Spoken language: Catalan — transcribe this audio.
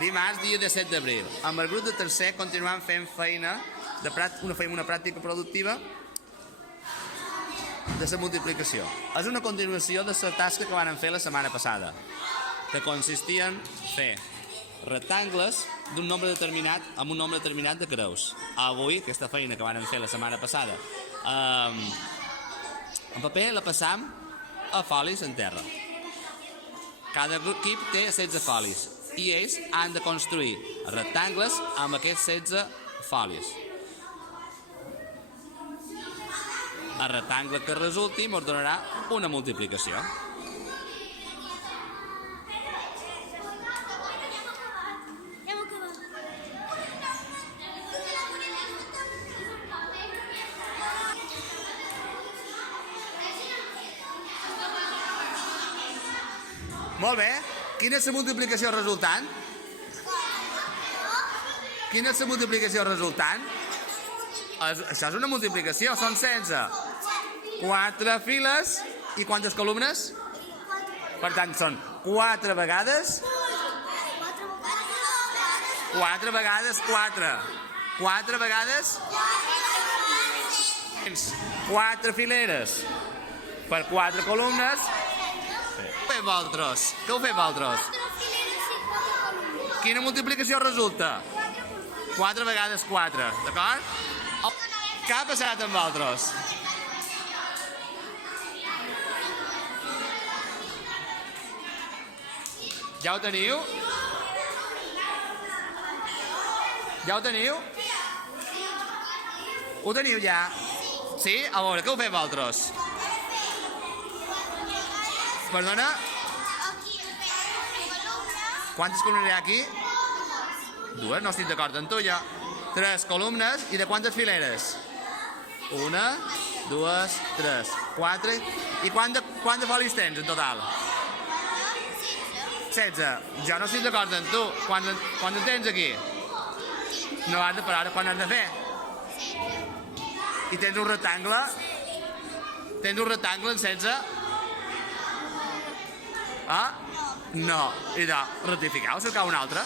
Dimarts, dia 17 d'abril. Amb el grup de tercer continuem fent una pràctica productiva de la multiplicació. És una continuació de la tasca que vam fer la setmana passada, que consistia en fer rectangles d'un nombre determinat amb un nombre determinat de creus. Avui, aquesta feina que vam fer la setmana passada, en paper la passam a folis en terra. Cada equip té 16 folis i ells han de construir rectangles amb aquests 16 folis. El rectangle que resulti ens donarà una multiplicació. Molt bé. Quina és la multiplicació resultant? Quina és la multiplicació resultant? Això és una multiplicació, són 16. 4 files i quantes columnes? Per tant, són 4 vegades 4 vegades 4. 4 vegades 4 fileres per 4 columnes. Què heu fet vosaltres? Quina multiplicació resulta? 4 vegades 4, d'acord? Què ha passat amb vosaltres? Ja ho teniu? Ja ho teniu? Ho teniu ja? Sí? A veure, què heu fet vosaltres? Perdona? Quantes columnes hi ha aquí? 2, no estic d'acord amb tu ja. 3 columnes i de quantes fileres? 1, 2, 3, 4. I quant de folis tens en total? 16. Jo no estic d'acord amb tu. Quant en tens aquí? No has de parar, quan has de fer? I tens un rectangle? Tens un rectangle en 16? Ah? No. I de rectifiqueu, cercau un altre.